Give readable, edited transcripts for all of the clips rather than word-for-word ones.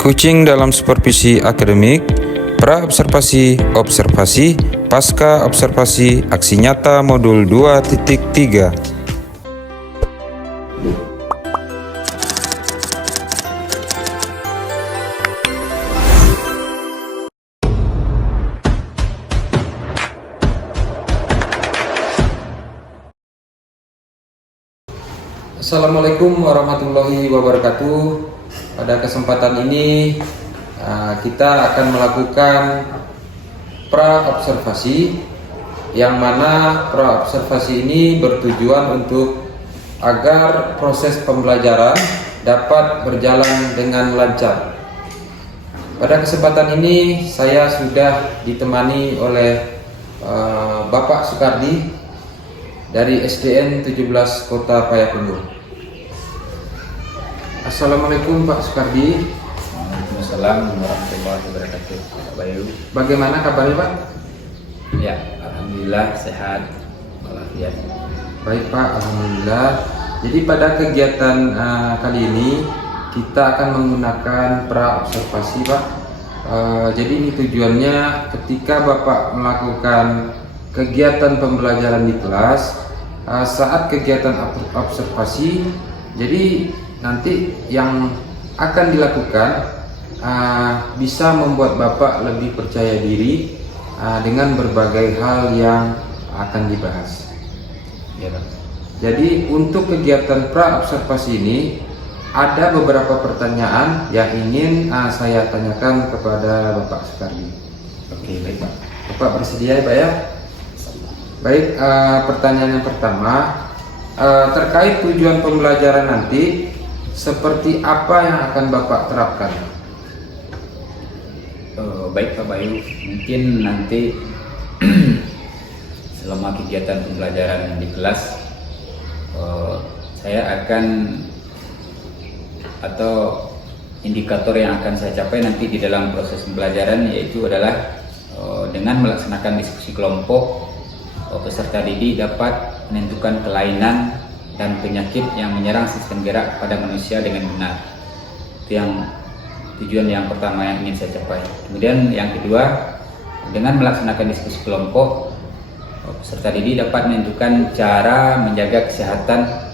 Kucing dalam supervisi akademik, pra-observasi, observasi, pasca observasi, aksi nyata modul 2.3. Assalamualaikum warahmatullahi wabarakatuh. Pada kesempatan ini kita akan melakukan pra-observasi, yang mana pra-observasi ini bertujuan untuk agar proses pembelajaran dapat berjalan dengan lancar. Pada kesempatan ini saya sudah ditemani oleh Bapak Sukardi dari SDN 17 Kota Payakumbuh. Assalamualaikum Pak Sukardi. Waalaikumsalam warahmatullahi wabarakatuh. Pak Bayu, Bagaimana kabarnya Pak? ya alhamdulillah sehat walafiat. Baik Pak, alhamdulillah. Jadi pada kegiatan kali ini kita akan menggunakan pra-observasi Pak. Jadi ini tujuannya ketika Bapak melakukan kegiatan pembelajaran di kelas, saat kegiatan observasi, jadi nanti yang akan dilakukan bisa membuat Bapak lebih percaya diri dengan berbagai hal yang akan dibahas. Ya, Pak. Jadi untuk kegiatan pra-observasi ini ada beberapa pertanyaan yang ingin saya tanyakan kepada Bapak Sukardi. Oke, baik Pak. Bapak bersedia ya Pak ya? Baik, pertanyaan yang pertama terkait tujuan pembelajaran nanti, seperti apa yang akan Bapak terapkan? Baik Pak Bayu, mungkin nanti selama kegiatan pembelajaran di kelas saya akan, atau indikator yang akan saya capai nanti di dalam proses pembelajaran, yaitu adalah dengan melaksanakan diskusi kelompok, peserta didik dapat menentukan kelainan dan penyakit yang menyerang sistem gerak pada manusia dengan benar. Itu yang tujuan yang pertama yang ingin saya capai. Kemudian yang kedua, dengan melaksanakan diskusi kelompok, peserta didik dapat menentukan cara menjaga kesehatan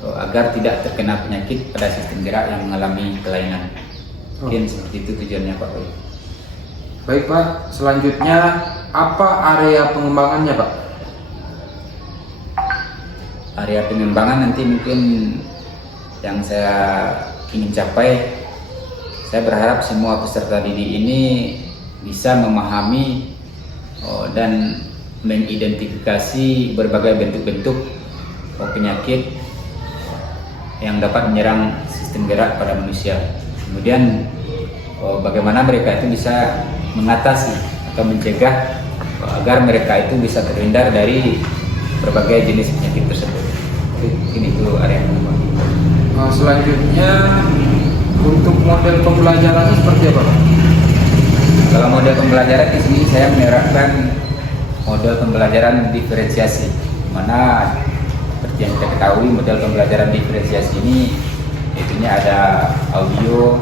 agar tidak terkena penyakit pada sistem gerak yang mengalami kelainan. Mungkin seperti itu tujuannya Pak. Baik Pak, selanjutnya apa area pengembangannya Pak? Area pengembangan nanti mungkin yang saya ingin capai, saya berharap semua peserta didik ini bisa memahami dan mengidentifikasi berbagai bentuk-bentuk penyakit yang dapat menyerang sistem gerak pada manusia. Kemudian bagaimana mereka itu bisa mengatasi atau mencegah agar mereka itu bisa terhindar dari berbagai jenis penyakit tersebut. Mungkin itu area yang pertama. Selanjutnya untuk model pembelajarannya seperti apa Pak? Kalau model pembelajaran di sini saya menerapkan model pembelajaran diferensiasi, mana seperti yang kita ketahui model pembelajaran diferensiasi ini itunya ada audio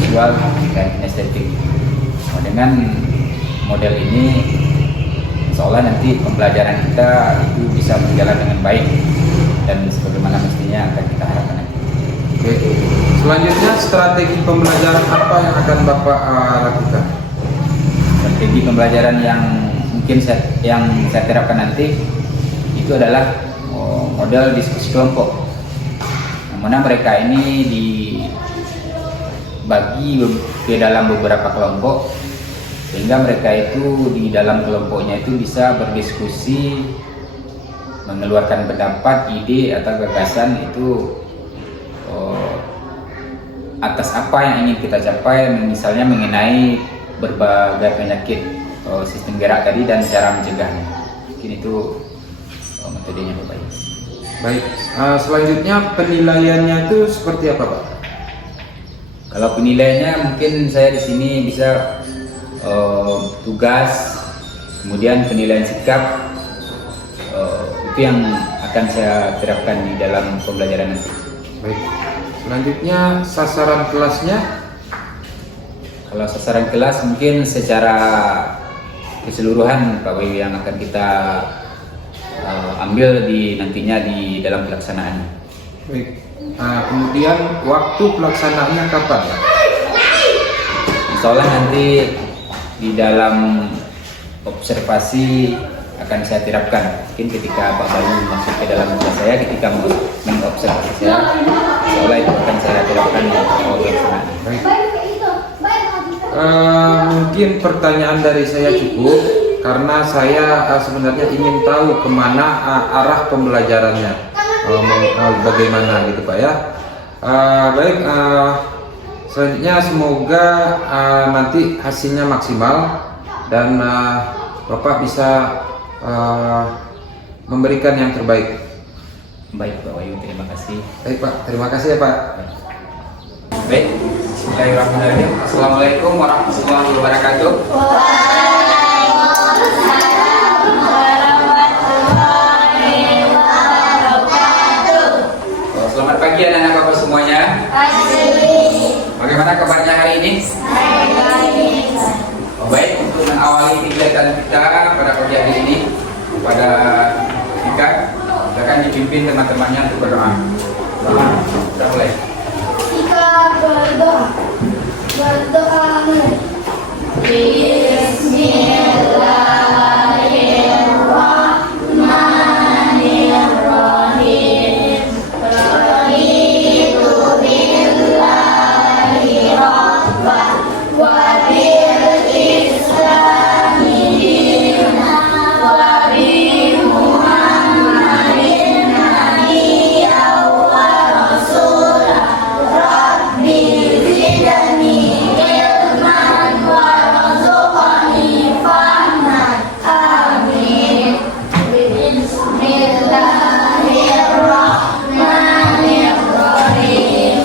visual dan kinestetik. Dengan model ini seolah nanti pembelajaran kita itu bisa berjalan dengan baik dan sebagaimana mestinya akan kita harapkan. Oke. Selanjutnya strategi pembelajaran apa yang akan Bapak lakukan? Strategi pembelajaran yang mungkin saya terapkan nanti itu adalah model diskusi kelompok, yang mana mereka ini dibagi ke dalam beberapa kelompok, sehingga mereka itu di dalam kelompoknya itu bisa berdiskusi, mengeluarkan pendapat, ide atau gagasan itu atas apa yang ingin kita capai, misalnya mengenai berbagai penyakit sistem gerak tadi dan cara mencegahnya. Mungkin itu metodenya Bapak. Baik, selanjutnya penilaiannya itu seperti apa Pak? Kalau penilaiannya mungkin saya di sini bisa tugas, kemudian penilaian sikap, itu yang akan saya terapkan di dalam pembelajaran nanti. Baik, selanjutnya sasaran kelasnya Kalau sasaran kelas mungkin secara keseluruhan Pak Bayu yang akan kita ambil nantinya di dalam pelaksanaan. Baik. Kemudian waktu pelaksanaannya kapan, Pak? Insya Allah nanti di dalam observasi akan saya terapkan. Mungkin ketika Pak Bayu masuk ke dalam kelas saya, ketika mengobservasi saya, insya Allah itu akan saya terapkan di awal pelaksanaan. Baik. Mungkin pertanyaan dari saya cukup karena saya sebenarnya ingin tahu kemana arah pembelajarannya, bagaimana gitu Pak ya. Baik, selanjutnya semoga nanti hasilnya maksimal dan Bapak bisa memberikan yang terbaik. Baik Pak Bayu, terima kasih. Baik Pak, terima kasih ya Pak. Baik, bismillahirrahmanirrahim. Assalamualaikum warahmatullahi wabarakatuh. Selamat pagi anak-anak Bapak semuanya. Bagaimana kabarnya hari ini? Baik, untuk mengawali kegiatan kita pada pagi hari ini, pada kita akan dipimpin teman-temannya untuk berdoa. Kita mulai. Kita berdoa mulai. Bismillahirrahmanirrahim. Raditu billahi rabban wa bil islami dinan wa bi Muhammadin nabiyyan wa rasulan. Rabbi zidni ilman warzuqni fahman. Amin. Bismillahirrahmanirrahim.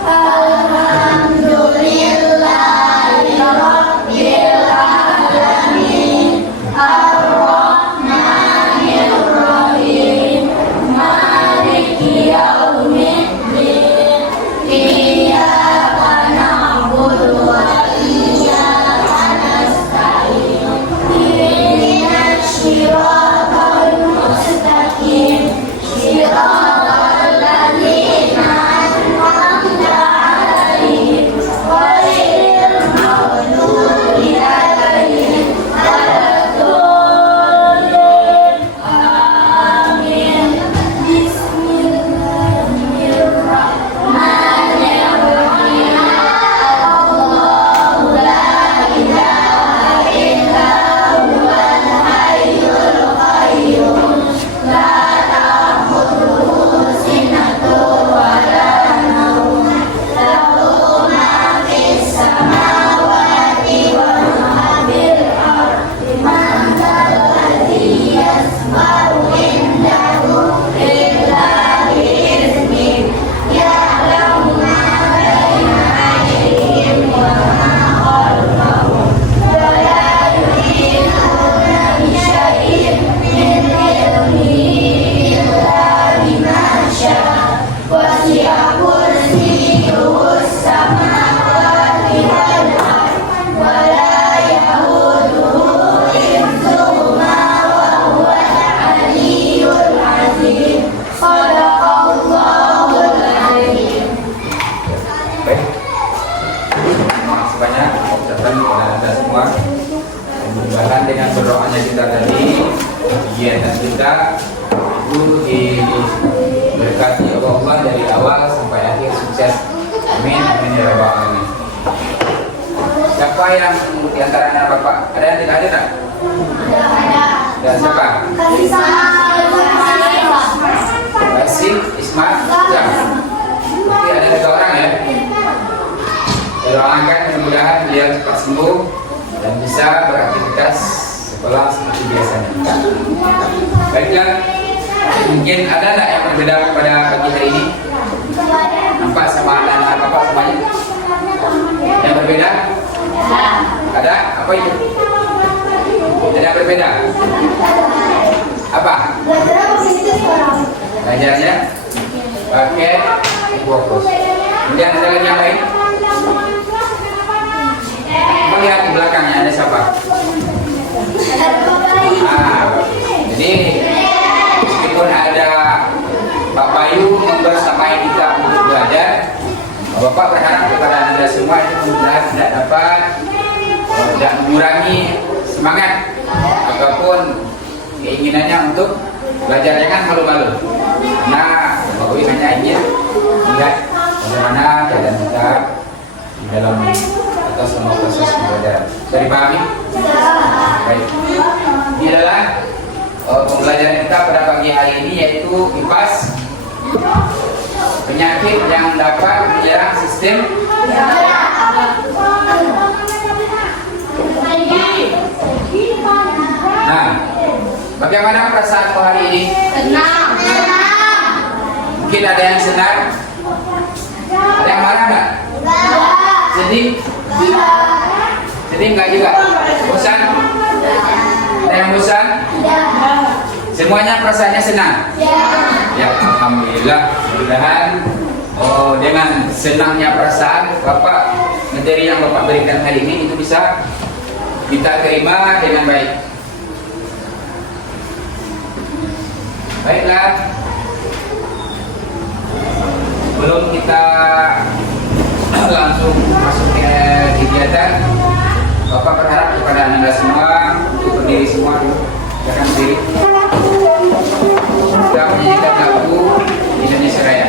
Alhamdulillahi rabbil alamin. Ar-Rahmanir-Rahim. Maliki yaumiddin. Iyyaka na'budu wa iyyaka nasta'in. Ihdinas siratal mustaqim. Siratal ladzina an'amta 'alaihim ghairil maghdubi 'alaihim waladdallin. Amin. Bismillahirrahmanirrahim. Allahu la ilaha illa huwal hayyul qayyum. La ta'khudhuhu sinatun wa la nawm. Lahu ma fis samawati wa ma fil ardi. Man dzalladzi yashfa'u indahu illa bi'iznihi. Ya'lamu ma baina aydihim wa ma khalfahum. Wa la yuhituna bi syai'in min ilmihi illa bima syaa. Wasi'a kursiyyuhus samawati wal ardh wa la yahuduhu hifdhuhuma wa huwal 'aliyyul 'azim. Shadaqallahul 'azim. Baik, terima kasih banyak ucapan kepada anda semua. Mudah-mudahan dengan berdoanya kita tadi, kegiatan kita itu diberkati oleh Allah dari awal sampai akhir sukses. Amin, amin ya rabbal alamin. Siapa yang di antara anak Bapak? Ada yang tidak hadir tak? Dan siapa? Basim, Isma, Jam. Oke, ada 3 orang ya. Saya doakan mudah-mudahan beliau cepat sembuh dan bisa beraktivitas sekolah seperti biasanya. Baiklah, mungkin ada tak yang berbeda pada pagi hari ini? Nampak sama anak-anak Bapak semuanya? Yang berbeda? Ada? Apa itu? Ada yang berbeda? Apa? Belajarnya pakai fokus. Kemudian ada lagi yang lain? kepada anda semua itu mudah-mudahan tidak dapat tidak mengurangi semangat ataupun keinginannya untuk belajar. Jangan malu-malu, karena Pak Boy hanya ingin melihat bagaimana keadaan kita di dalam atas semua proses pembelajaran. Sudah dipahami? Baik. Ini adalah pembelajaran kita pada pagi hari ini, yaitu IPAS, penyakit yang dapat menyerang sistem. Nah, bagaimana perasaan hari ini? Senang. Mungkin ada yang senang, ada yang marah nggak? Sedih? Sedih nggak juga? Bosan? Ada yang bosan? Semuanya perasaannya senang? Ya, alhamdulillah. Mudah-mudahan dengan senangnya perasaan Bapak, materi yang Bapak berikan hari ini itu bisa kita terima dengan baik. Baiklah, sebelum kita langsung masuk ke kegiatan, Bapak berharap kepada anda semua untuk berdiri semua dulu. Silakan berdiri. Kita menyanyikan lagu Indonesia Raya.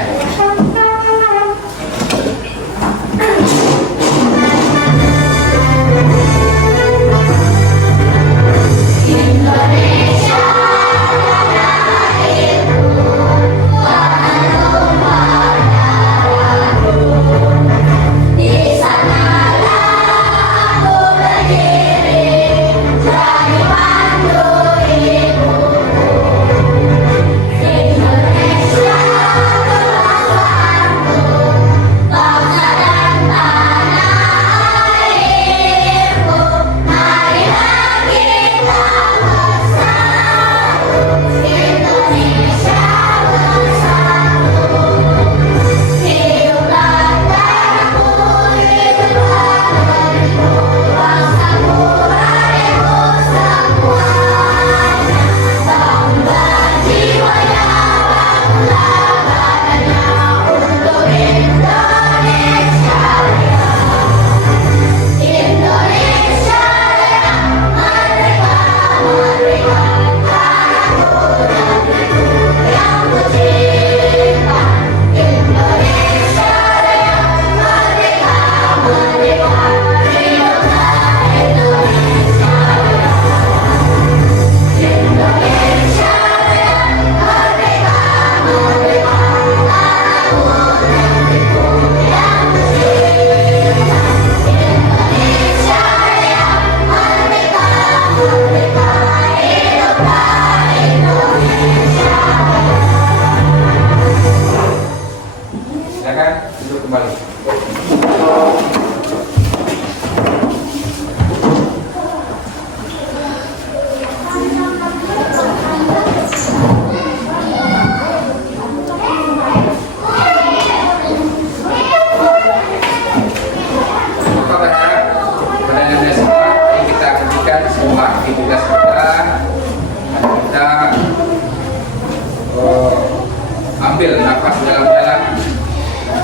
Ambil nafas dalam-dalam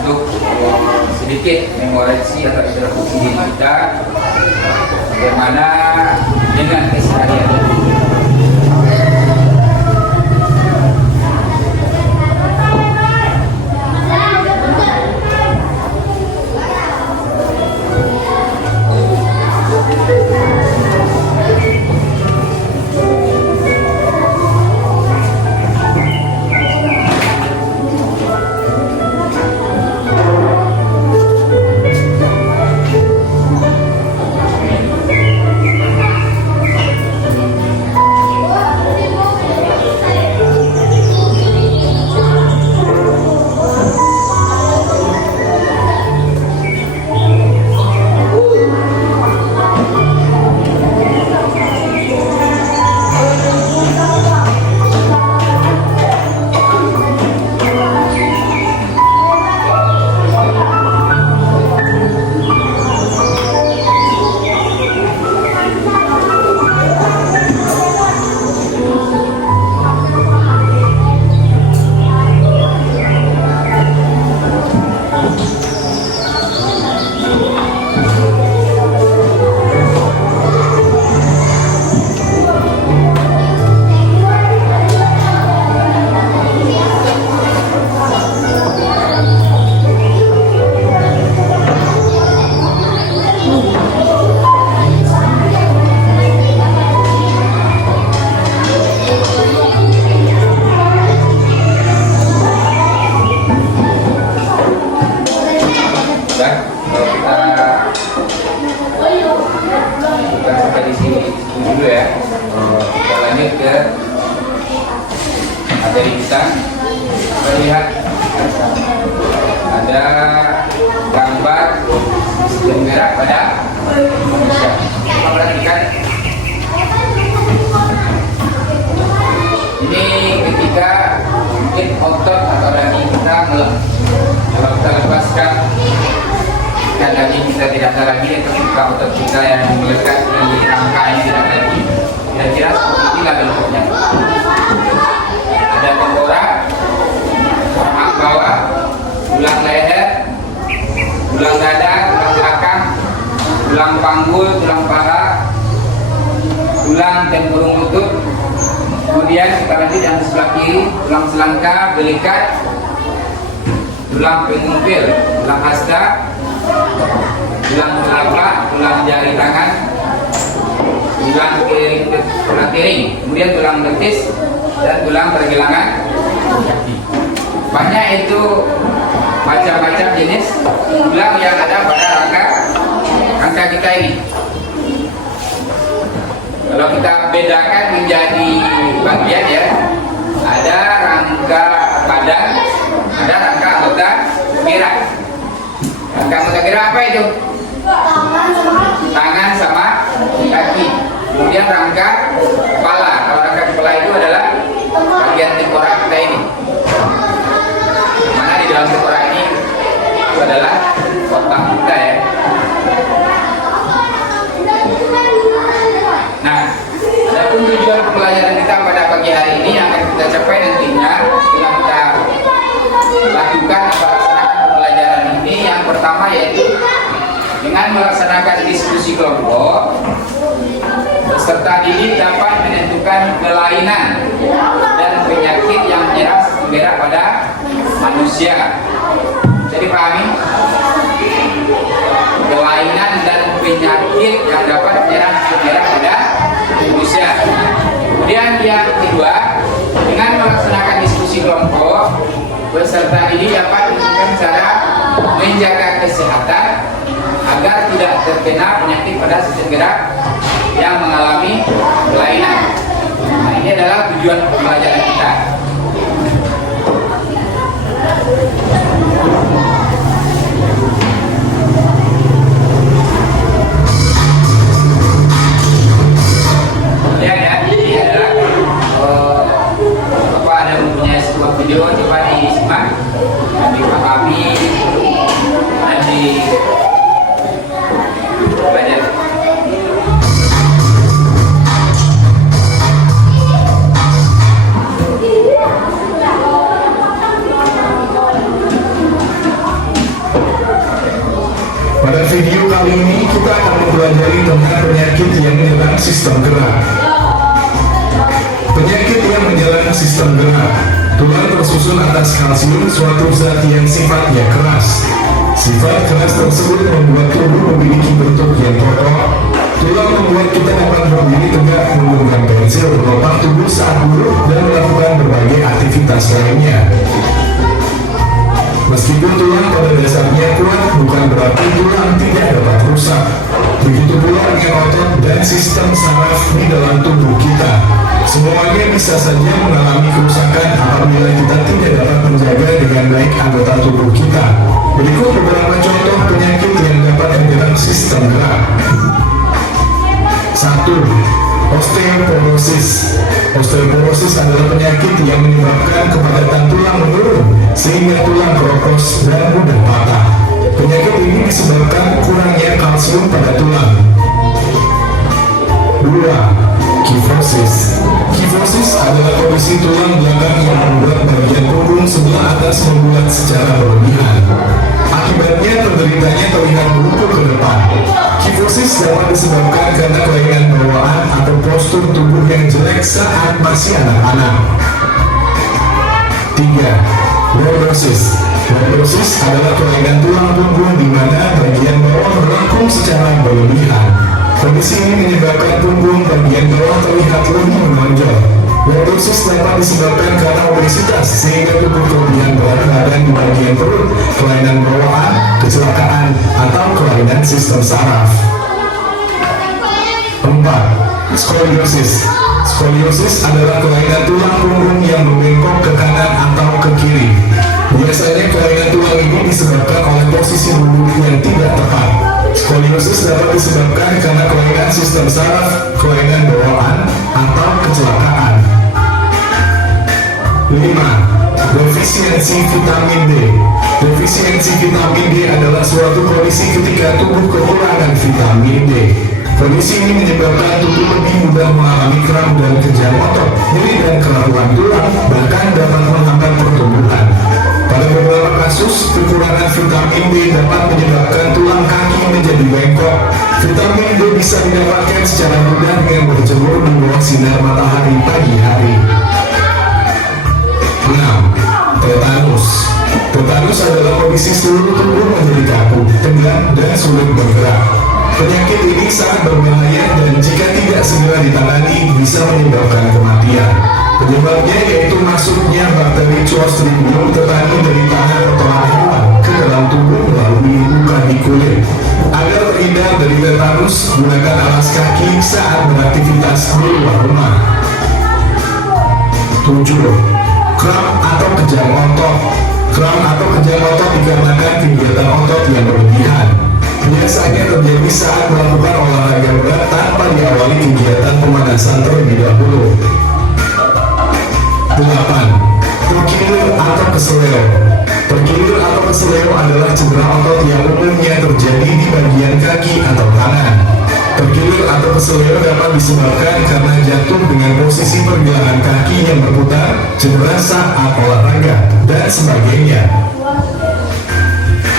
untuk sedikit memoriasi atau introduksi diri kita bagaimana dengan keseharian. belakang terlihat ada gambar sistem gerak pada manusia. Kita perhatikan ini ketika mungkin otot atau daging kita kalau kita lepaskan dan daging kita tidak ada lagi, atau ketika otot kita yang melekat di rangka ini tidak ada lagi, kira-kira seperti inilah bentuknya. Ada tengkorak, rahang bawah, tulang leher, tulang dada, tulang belakang, tulang panggul, tulang paha, tulang tempurung lutut. Kemudian kita lanjut yang sebelah kiri, tulang selangka, belikat, tulang pengumpil, tulang hasta, tulang telapak, tulang jari tangan, tulang kering, kemudian tulang betis dan tulang pergelangan kaki. Banyak itu macam-macam jenis tulang yang ada pada rangka kita ini. Kalau kita bedakan menjadi bagian ya, ada rangka badan, ada rangka anggota gerak. Rangka anggota gerak apa itu? Tangan sama kaki. Kemudian rangka kepala. Kalau rangka kepala itu adalah bagian tengkorak kita ini. Mana di dalam tengkorak ini itu adalah otak kita ya. Nah, adapun tujuan pelajaran kita pada pagi hari ini yang akan kita capai nantinya setelah kita lakukan atau laksanakan pembelajaran ini, yang pertama yaitu dengan melaksanakan diskusi kelompok, peserta didik dapat menentukan kelainan dan penyakit yang menyerang sistem gerak pada manusia. Jadi pahami? Kelainan dan penyakit yang dapat menyerang sistem gerak pada manusia. Kemudian yang kedua, dengan melaksanakan diskusi kelompok, peserta didik dapat menentukan cara menjaga kesehatan agar tidak terkena penyakit pada sistem gerak yang mengalami kelainan. Nah, ini adalah tujuan pembelajaran kita. Lihat ya, ini adalah ada mempunyai sebuah video, coba disimak, dipahami, nanti belajar. Pada video kali ini kita akan mempelajari tentang penyakit yang menyerang sistem gerak. Penyakit yang menyerang sistem gerak. Tulang tersusun atas kalsium, suatu zat yang sifatnya keras. Sifat keras tersebut membuat tubuh memiliki bentuk yang kokoh. Tulang membuat kita dapat berdiri tegak, menggenggam pensil, menopang tubuh saat duduk, dan melakukan berbagai aktivitas lainnya. Meskipun tulang pada dasarnya kuat, bukan berarti tulang tidak dapat rusak. Begitu pula dengan otot dan sistem saraf di dalam tubuh kita. Semuanya bisa saja mengalami kerusakan apabila kita tidak dapat menjaga dengan baik anggota tubuh kita. Berikut beberapa contoh penyakit yang dapat menyerang sistem gerak. 1. Osteoporosis. Osteoporosis adalah penyakit yang menyebabkan kepadatan tulang menurun sehingga tulang keropos dan mudah patah. Penyakit ini disebabkan kurangnya kalsium pada tulang. 2. Kifosis. Kifosis adalah kondisi tulang belakang yang membuat bagian punggung sebelah atas membulat secara berlebihan. Akibatnya penderitanya terlihat bungkuk ke depan. Kifosis dapat disebabkan karena kelainan bawaan atau postur tubuh yang jelek saat masih anak-anak. 3. Lordosis. Lordosis adalah kelainan tulang punggung di mana bagian bawah melengkung secara berlebihan. Kondisi ini menyebabkan punggung bagian bawah terlihat lebih menonjol. Lordosis dapat disebabkan karena obesitas sehingga tubuh kelebihan berat badan di bagian perut, kelainan bawaan, kecelakaan, atau kelainan sistem saraf. 4. Skoliosis. Skoliosis adalah kelainan tulang punggung yang membengkok ke kanan atau ke kiri. Biasanya kelainan tulang ini disebabkan oleh posisi duduk yang tidak tepat. Skoliosis dapat disebabkan karena kelainan sistem saraf, kelainan bawaan, atau kecelakaan. 5. Defisiensi vitamin D. Defisiensi vitamin D adalah suatu kondisi ketika tubuh kekurangan vitamin D. Kondisi ini menyebabkan tubuh lebih mudah mengalami kram dan kejang otot, nyeri dan kerapuhan tulang, bahkan dapat menghambat pertumbuhan. Pada beberapa kasus, kekurangan vitamin D dapat menyebabkan tulang kaki menjadi bengkok. Vitamin D bisa didapatkan secara mudah dengan berjemur di bawah sinar matahari pagi hari. 6. Tetanus. Tetanus adalah kondisi seluruh tubuh menjadi kaku, tegang, dan sulit bergerak. Penyakit ini sangat berbahaya dan jika tidak segera ditangani bisa menyebabkan kematian. Penyebabnya yaitu masuknya bakteri Clostridium tetani dari tanah kotoran hewan ke dalam tubuh melalui luka di kulit. Agar terhindar dari tetanus, gunakan alas kaki saat beraktivitas di luar rumah. 7. Kram atau kejang otot. Kram atau kejang otot dikarenakan kegiatan otot yang berlebihan. Biasanya terjadi saat melakukan olahraga berat tanpa diawali kegiatan pemanasan terlebih dahulu. 8. Terkilir atau keseleo. Terkilir atau keseleo adalah cedera otot yang umumnya terjadi di bagian kaki atau tangan. Terkilir atau keseleo dapat disebabkan karena jatuh dengan posisi pergelangan kaki yang berputar, cedera saat olahraga, dan sebagainya.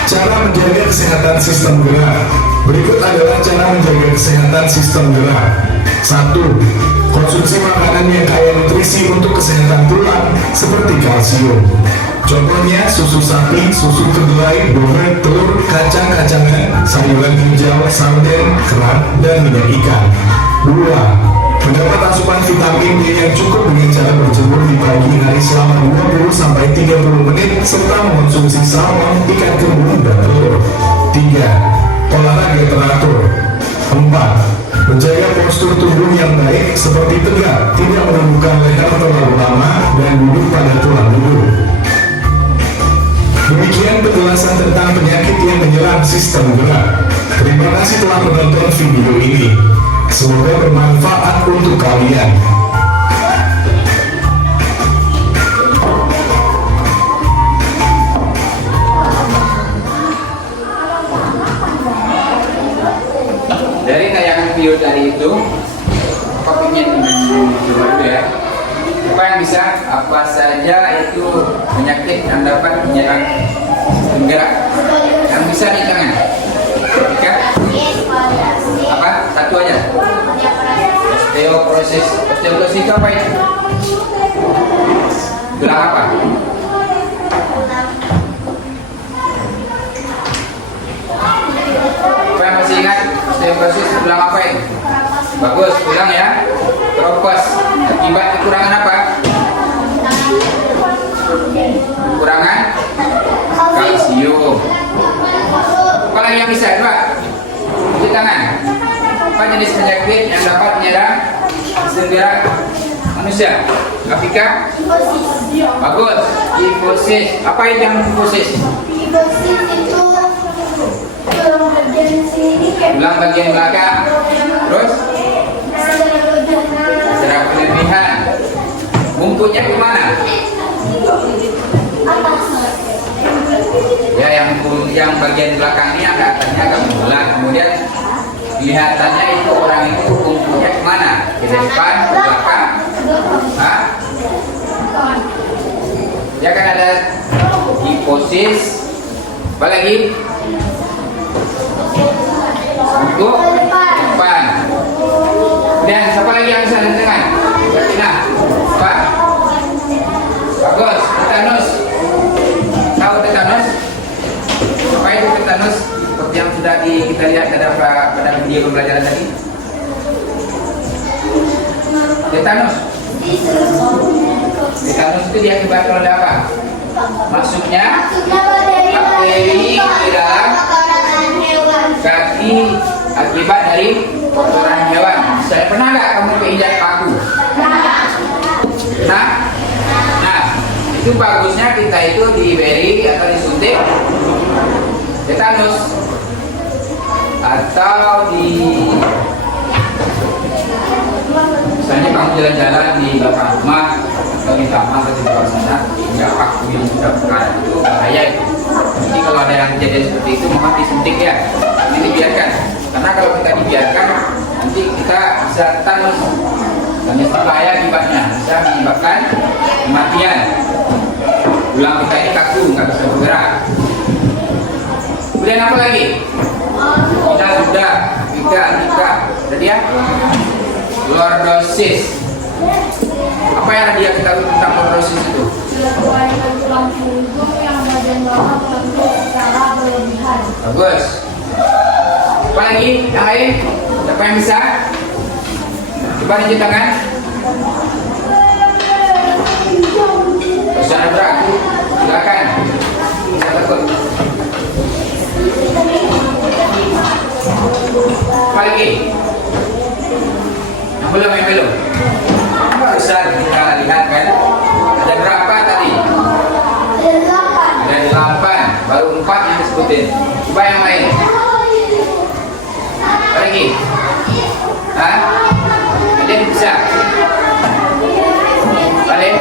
Cara menjaga kesehatan sistem gerak. Berikut adalah cara menjaga kesehatan sistem gerak. 1. Konsumsi makanan yang kaya nutrisi untuk kesehatan tulang, seperti kalsium. Contohnya susu sapi, susu kedelai, donat, telur, kacang-kacangan, sayuran hijau, sarden, kerang, dan minyak ikan. 2. Mendapat asupan vitamin D yang cukup dengan cara berjemur di pagi hari selama 20-30 menit serta mengonsumsi salmon, ikan kembung, dan telur. 3. Olahraga teratur. 4. Menjaga postur tubuh yang baik seperti tegak, tidak menundukkan leher terlalu lama, dan duduk pada tulang duduk. Demikian penjelasan tentang penyakit yang menyerang sistem gerak. Terima kasih telah menonton video ini. Semoga bermanfaat untuk kalian. Dari tayangan video tadi itu, topiknya dulu ya. Apa yang bisa, apa saja itu penyakit yang dapat menyerang sistem gerak yang bisa di tangan. Oke? Apa? Satu aja. Osteoporosis. Osteoporosis itu apa itu? Tulang apa? Apa yang masih ingat? Osteoporosis tulang apa itu? Bagus, tulang ya. Keropos. Akibat kekurangan apa? Kekurangan kalsium. Apa lagi yang bisa, Pak? Cuci tangan. Apa jenis penyakit yang dapat menyerang sistem gerak manusia? Afrika? Bagus. Kifosis. Apa itu yang kifosis? Tulang bagian belakang. Terus? Secara berlebihan. Buntutnya kemana? Ya, yang bagian belakang ini atasnya agak membulat, kemudian kelihatannya itu orang itu buntutnya kemana? Ke depan, ke belakang? Hah? Ya kan ada kifosis. Apa lagi? Untuk depan. Kemudian siapa lagi yang bisa dengar? Betina. Apa? Bagus. Tetanus. Tahu tetanus? Apa itu tetanus? Seperti yang sudah kita lihat pada video pembelajaran tadi. Tetanus. Tetanus itu diakibatkan oleh apa? Masuknya bakteri ke dalam kaki akibat dari kotoran hewan. Saya pernah nggak kamu keinjak paku? itu bagusnya kita itu diberi atau disuntik tetanus atau di misalnya kamu jalan-jalan di belakang rumah atau di taman atau di luar sana nggak pakai udah karet itu bahaya itu. Jadi kalau ada yang kejadian seperti itu mohon disuntik ya, ini dibiarkan karena kalau kita dibiarkan nanti kita bisa tetanus dan itu bahaya akibatnya, bisa menyebabkan kematian. Tulang kita ini kaku, nggak bisa bergerak. Kemudian apa lagi? Kita sudah Ika, jadi ya lordosis. Apa yang dia ketahui tentang lordosis itu? Kelainan tulang punggung yang bagian bawah terbentuk secara berlebihan. Bagus. Apa lagi? Yang lain? Siapa yang bisa? Coba tunjuk tangan. Jangan beragu, silakan. Jangan takut. Apa lagi? Yang belum. Barusan kita lihat kan. Ada berapa tadi? Ada 8. Baru 4 yang disebutin. Coba yang lain. Apa lagi? Hah? Ada yang bisa? Balik.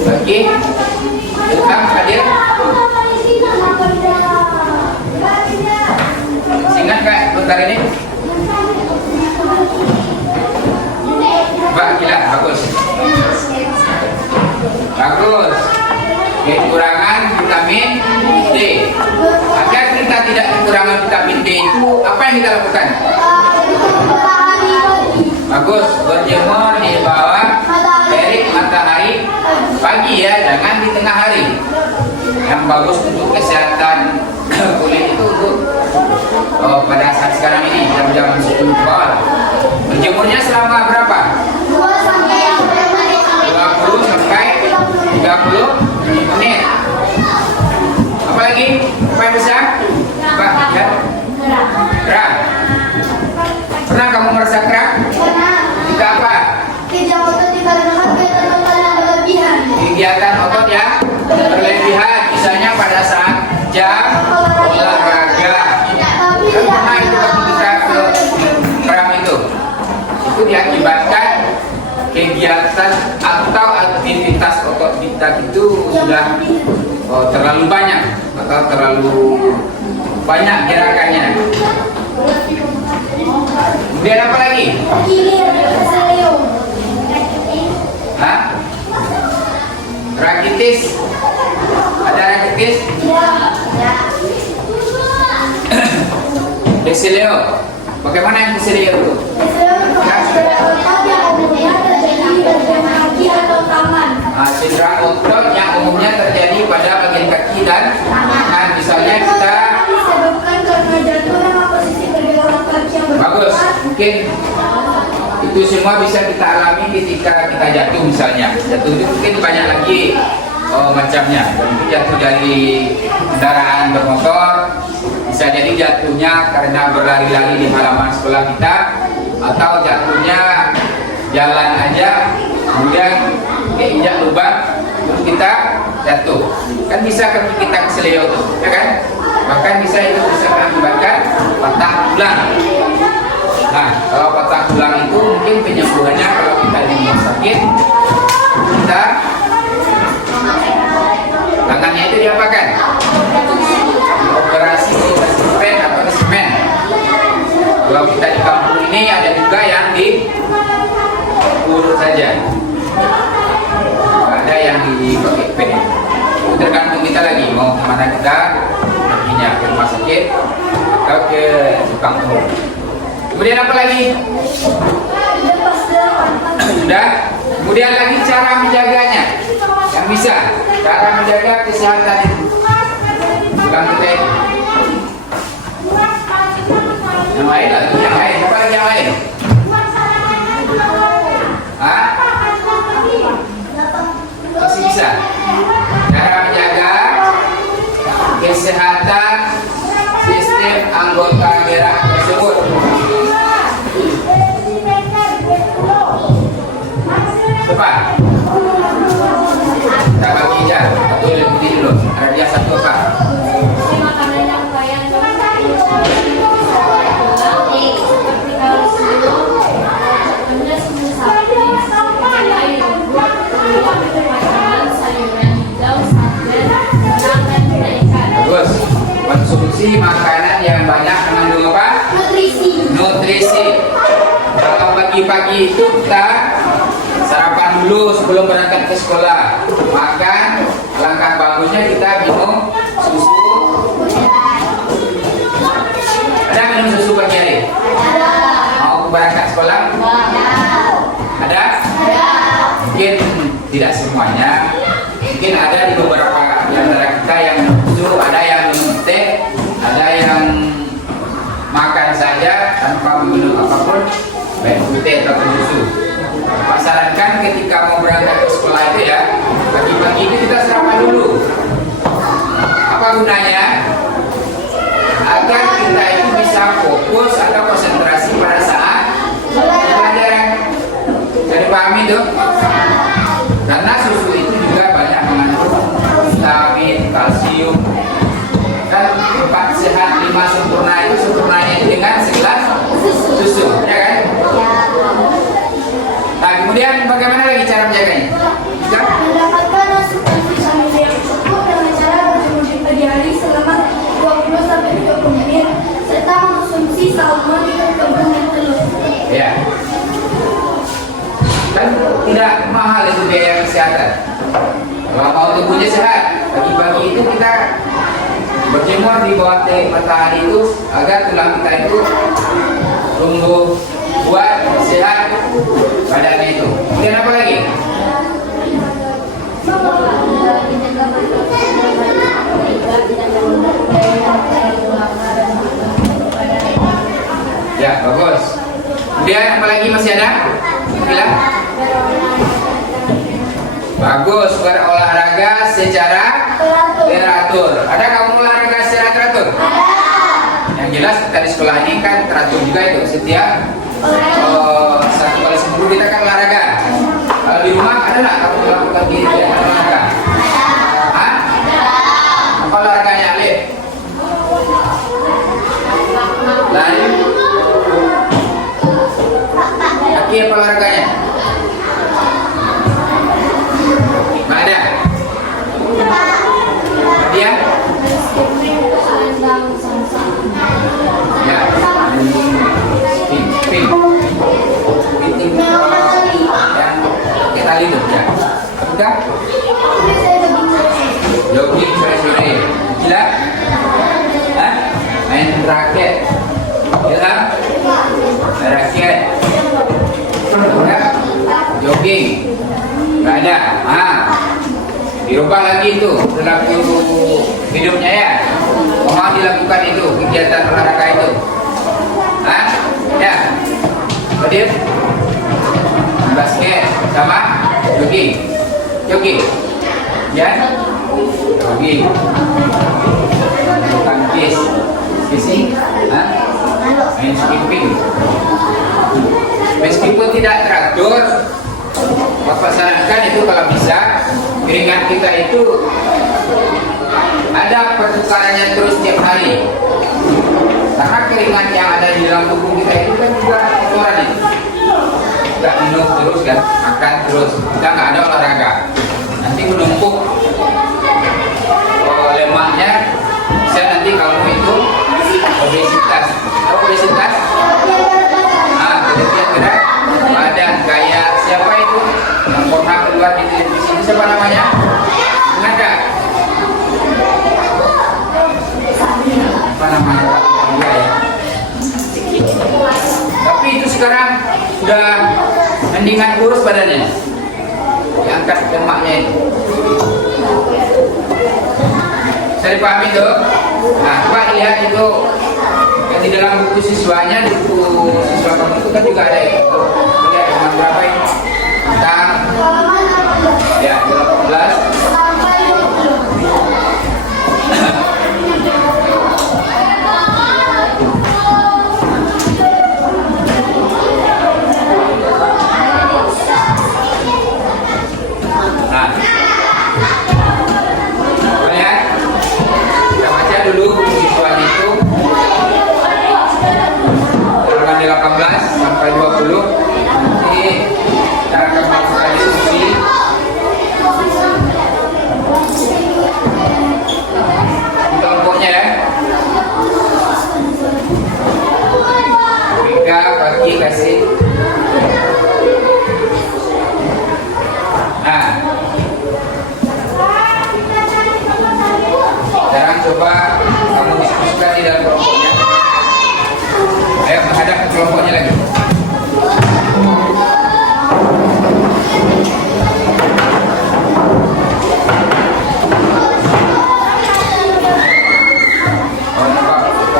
Lagi? Ilham hadir? Ingat Kak, bentar ini? Mbak Gila, bagus. Bagus. Kekurangan vitamin D. Agar kita tidak kekurangan vitamin D itu, apa yang kita lakukan? Bagus, berjemur di bawah terik matahari pagi ya, jangan di tengah hari. Yang bagus untuk kesehatan kulit itu untuk pada saat sekarang ini jam-jam 10 ke bawah. Berjemurnya selama berapa? 20 sampai 30 menit. Apa lagi? Apa yang bisa? Mbak, ya? Kerak. Pernah kamu merasa kerak? Jika apa? Kegiatan otot yang berlebihan, misalnya pada saat jam olahraga. Kan pernah itu waktu kita ke keram itu diakibatkan kegiatan atau aktivitas otot kita itu sudah terlalu banyak atau terlalu banyak gerakannya. Kemudian apa lagi? Hah? Rakitis? Ada rakitis? Desileo. Bagaimana yang desileo itu? Cedera otot yang umumnya terjadi pada bagian kaki dan tangan. Misalnya kita bagus, mungkin itu semua bisa kita alami ketika kita jatuh misalnya. Jatuh itu mungkin banyak lagi macamnya. Mungkin jatuh dari kendaraan bermotor, bisa jadi jatuhnya karena berlari-lari di halaman sekolah kita, atau jatuhnya jalan aja kemudian keinjak lubang terus kita jatuh. Kan bisa kita keseleo tuh, ya kan? Bahkan bisa itu bisa mengakibatkan patah tulang. Nah, kalau patah tulang itu mungkin penyembuhannya kalau kita di rumah sakit, kita tangannya itu diapakan? Operasi semen atau semen. Kalau kita di kampung ini ada juga yang diurut saja, ada yang dipakai pen. Tergantung kita lagi mau kemana kita perginya, ke rumah sakit atau ke tukang urut. Kemudian apa lagi? Sudah. Kemudian lagi cara menjaganya. Yang bisa cara menjaga kesehatan itu. Bukan kita. Yang lain lagi, yang lain. Apa lagi yang lain? Hah? Masih bisa. Cara menjaga kesehatan sistem anggota gerak tersebut. konsumsi makanan yang banyak mengandung apa? Nutrisi. Kalau pagi-pagi itu kita sarapan dulu sebelum berangkat ke sekolah. Makan, langkah bagusnya kita minum susu. Ada minum susu pagi hari? Mau berangkat sekolah? Ada? Mungkin tidak semuanya. Mungkin ada di beberapa di antara kita yang minum susu, ada yang minum teh, ada yang makan saja tanpa minum apapun, baik teh atau susu. Pak sarankan ketika mau berangkat ke sekolah itu ya, pagi-pagi itu kita sarapan dulu. Apa gunanya? Agar kita itu bisa fokus atau konsentrasi pada saat pelajaran. Jadi pahami tuh? Karena susu itu juga banyak mengandung vitamin, kalsium, dan 4 sehat 5 sempurna itu sempurnanya dengan segelas susu, ya kan? Nah, kemudian bagaimana lagi cara menjaganya? Mendapatkan asupan vitamin yang cukup dengan cara berjemur di pagi hari selama 20-30 menit serta mengkonsumsi salmon ikan kembung dan telur. Ya. Kan tidak mahal itu biaya kesehatan. Kalau mau tubuhnya sehat, pagi-pagi itu kita berjemur di bawah terik matahari itu agar tulang kita itu tumbuh kuat, sehat badannya itu. Kemudian apa lagi? Ya, bagus. Kemudian apa lagi masih ada? Bilang. Bagus, berolahraga secara teratur. Ada kamu olahraga secara teratur? Yang jelas kita di sekolah ini kan teratur juga itu. Setiap 1 kali seminggu kita kan olahraga. Kalau di rumah ada nggak kamu melakukan olahraga? Hah? Apa olahraganya, Alif? Lari? Aki apa olahraganya? Nggak ada? Dia? Ya. Ping. Yang kita lihat ya. Bukan? Jogging sore-sore. Gila? Hah? Main raket. Gila? Main raket. Udah? Jogging. Nggak ada. Dirubah lagi itu perilaku hidupnya ya. Mau dilakukan itu kegiatan olahraga itu. Ya. Kemudian basket sama jogging. Ya. Jogging. Tangkis. Fishing. Main skipping. Meskipun tidak teratur, Bapak sarankan itu kalau bisa keringat kita itu ada pertukarannya terus setiap hari. Karena keringat yang ada di dalam tubuh kita itu kan juga kotoran itu. Kita minum terus kan, makan terus, kita nggak ada olahraga. Nanti menumpuk lemaknya, bisa nanti kamu itu obesitas. Obesitas? Kemudian gerak badan kayak siapa itu yang pernah keluar di televisi itu siapa namanya? Ingat gak? Apa namanya? Ya. Tapi itu sekarang sudah mendingan kurus badannya, diangkat lemaknya itu. Saya dipahami tuh. Nah, coba lihat itu yang di dalam buku siswanya, di buku siswa kamu itu kan juga ada ya. Lihat halaman berapa ini? Tentang ya 18 sampai 20. Ini cara kami melakukan diskusi. Kelompoknya ya. masukkan di dalam kelompoknya. Ayo menghadap ke kelompoknya lagi.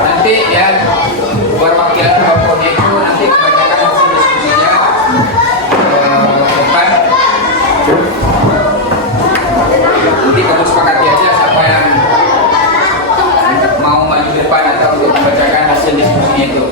Nanti ya perwakilan kelompoknya itu nanti membacakan hasil diskusinya depan. Nanti kamu sepakati aja siapa yang mau maju depan atau untuk membacakan hasil diskusinya itu.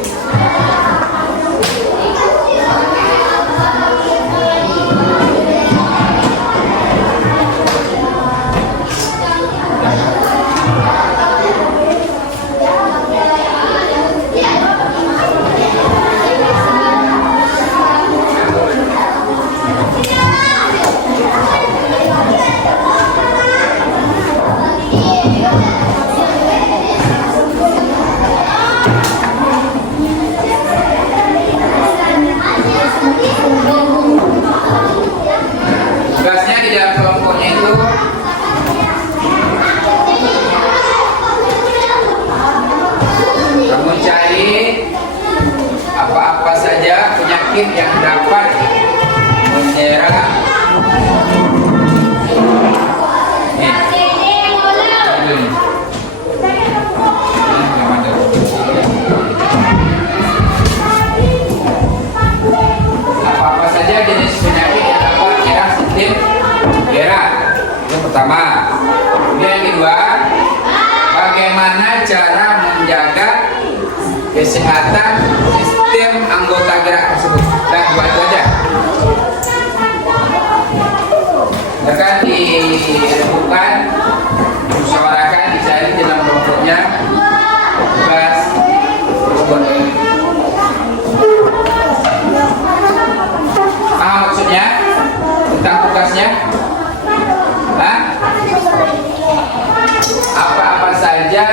Tugasnya di dalam kelompoknya itu kamu cari apa-apa saja penyakit yang dapat menyerang apa-apa saja jenis penyakit yang dapat menyerang sistem gerak. Yang pertama. Kemudian yang kedua, bagaimana cara menjaga kesehatan sistem anggota gerak tersebut. Dan dua itu aja. Akan dilakukan, musyawarahkan, dicari dalam kelompoknya tugas buat ini. Maksudnya tentang tugasnya? Hah? Apa-apa saja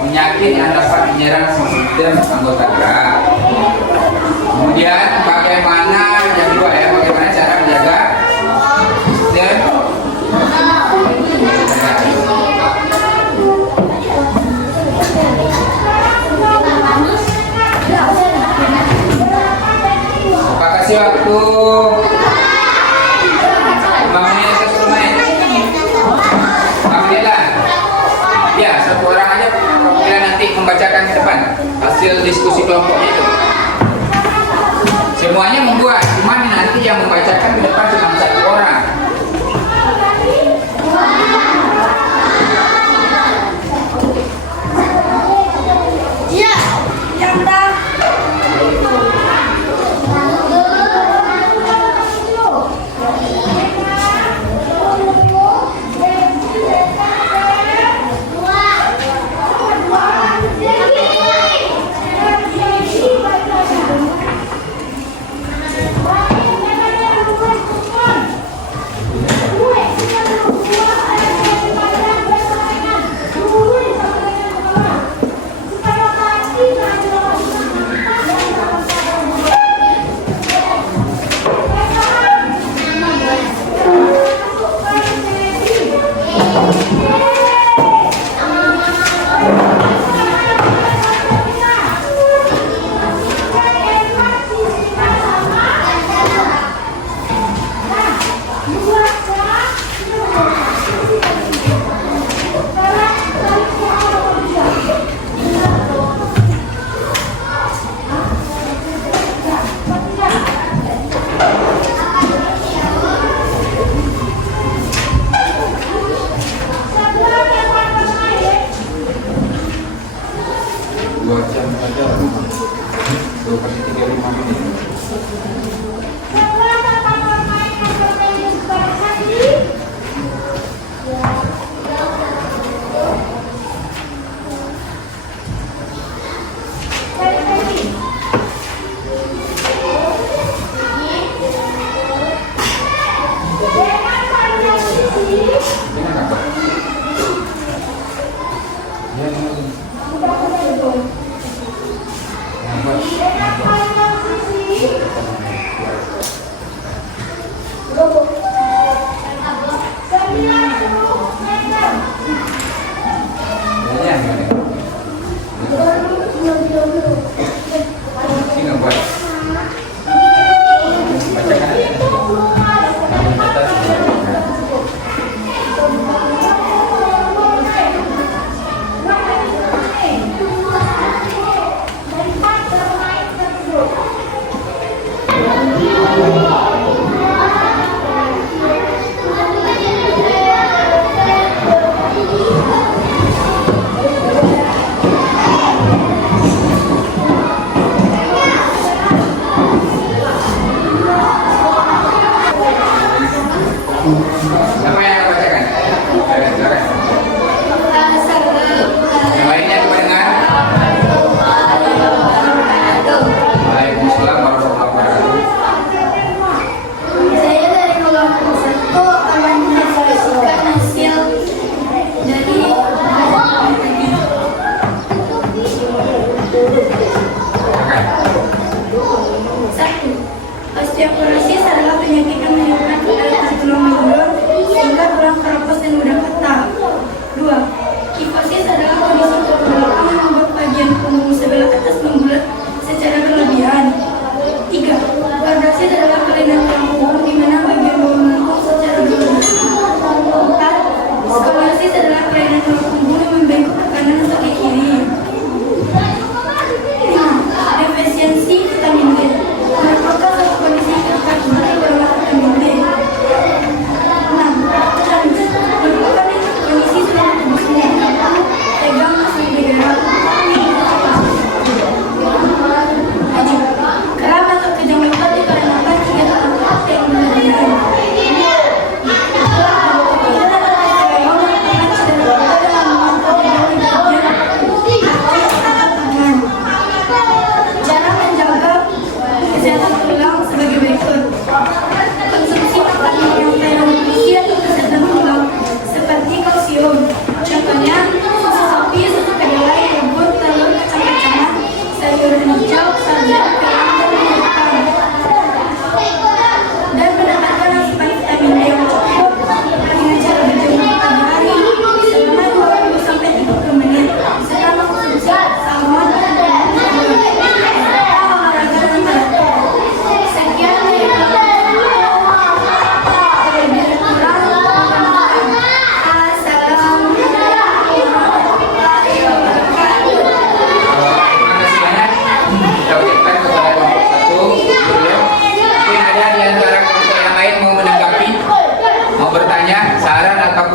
penyakit yang dapat menyerang sistem anggota gerak. Kemudian bagaimana yang kedua ya, bagaimana cara menjaga sistem Pak kasih waktu 5 menit atau 10 menit. 5 menit lah. Ya, satu orang aja perwakilan nanti membacakan ke depan hasil diskusi kelompoknya itu. Semuanya membuat, cuman nanti yang membacakan ke depan cuma satu orang. Iya, yang dah. Ini nggak buat. Bacakan aja. Kamu kata. Siapa yang akan bacakan? Silakan. Yang lainnya mendengar? Waalaikumsalam warahmatullahi wabarakatuh. Saya dari kelompok 1 akan menyaksikan hasil dari satu. Osteoporosis adalah penyakit yang menyebabkan kelainan tulang belulang sehingga tulang keropos dan mudah patah. 2. Kifosis adalah kondisi tulang belakang yang membuat bagian punggung sebelah atas membulat secara berlebihan. 3. Lordosis adalah kelainan tulang punggung di mana bagian bawah melengkung secara berlebihan. 4. Skoliosis adalah kelainan tulang punggung yang membengkok ke kanan atau ke kiri. 5. Defisiensi vitamin D merupakan suatu kondisi ketika kita kekurangan vitamin D. 6. Cancer merupakan kondisi seluruh tubuh semua tegang masih bergerak. 7. Kram atau kejang lebat dikarenakan tiga tempat yang berlebihan. 8. Cara menjaga kesehatan tulang sebagai berikut. Konsumsi makanan yang kaya nutrisi atau kesehatan tulang seperti kalsium. Contohnya susu sapi, susu kedelai, rebut, telur, kacang-kacangan, sayuran hijau, salad, kerang, dan ikan. Dan mendapatkan asupan vitamin D yang cukup dengan cara berjemur pagi hari selama 20 sampai 30 menit setelah mengkonsumsi salmon dan olahraga dengan teratur. Sekian dari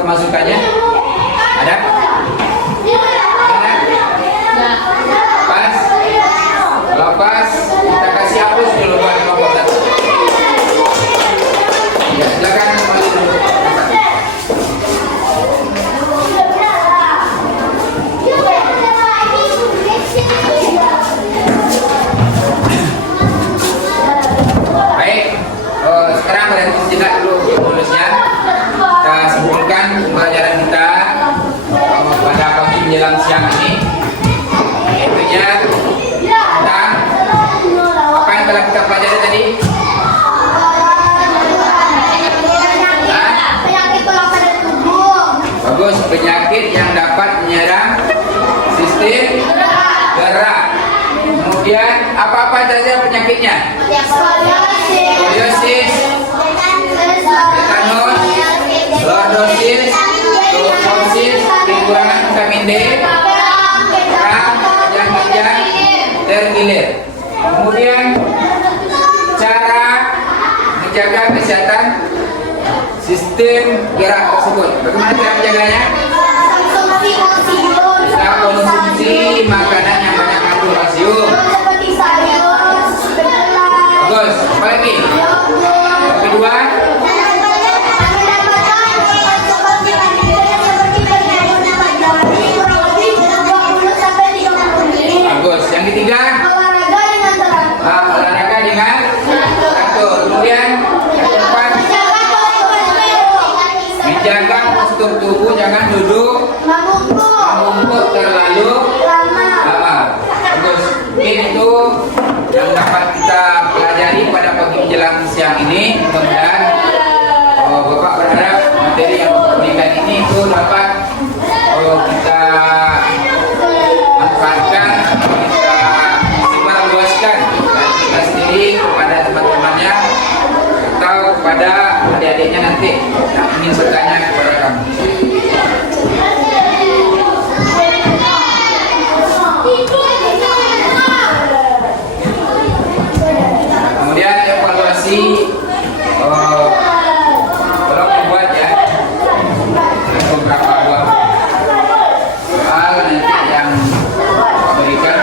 Masukannya ada? Pas? Kalau pas, kita kasih hapus dulu buat kelompok 1. Ya, silakan kembali dulu. Baik, sekarang berhenti sejenak dulu tulisnya. Kita simpulkan pembelajaran kita pada pagi menjelang siang ini, yaitunya tentang apa yang telah kita pelajari tadi. penyakit tulang pada tubuh. Bagus, penyakit yang dapat menyerang sistem gerak. Kemudian apa-apa saja penyakitnya? Skoliosis, tetanus, lordosis, kifosis, kekurangan vitamin D, kram, kejang-kejang, terkilir. Kemudian cara menjaga kesehatan sistem gerak tersebut. Bagaimana cara menjaganya? Kita konsumsi makanan yang banyak mengandung kalsium. Seperti sayur, betelak. Bagus. Apa lagi? Yang kedua, bagus. Yang ketiga, olahraga dengan teratur. Kemudian yang keempat, menjaga postur tubuh, jangan duduk membungkuk terlalu lama. Bagus. Mungkin itu yang dapat kita pelajari pada pagi menjelang adik-adiknya nanti yang ingin bertanya kepada kamu. Kemudian evaluasi tolong dibuat ya beberapa buah soal nanti yang berikan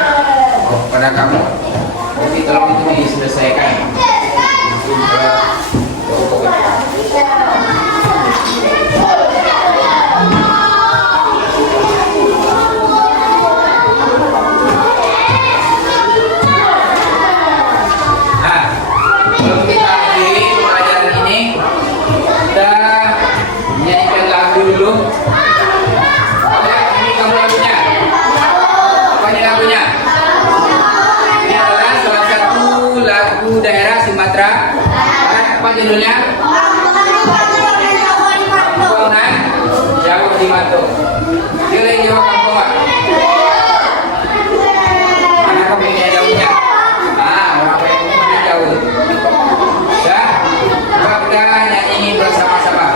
kepada kamu, tapi tolong itu diselesaikan. Daerah Sumatera Barat, apa judulnya? Kampungan Jauh di Matu. Pilih jawab kampungan. Mana kampungnya jauhnya? Orang kampungnya jauh. Ya, coba kita nyanyi bersama-sama.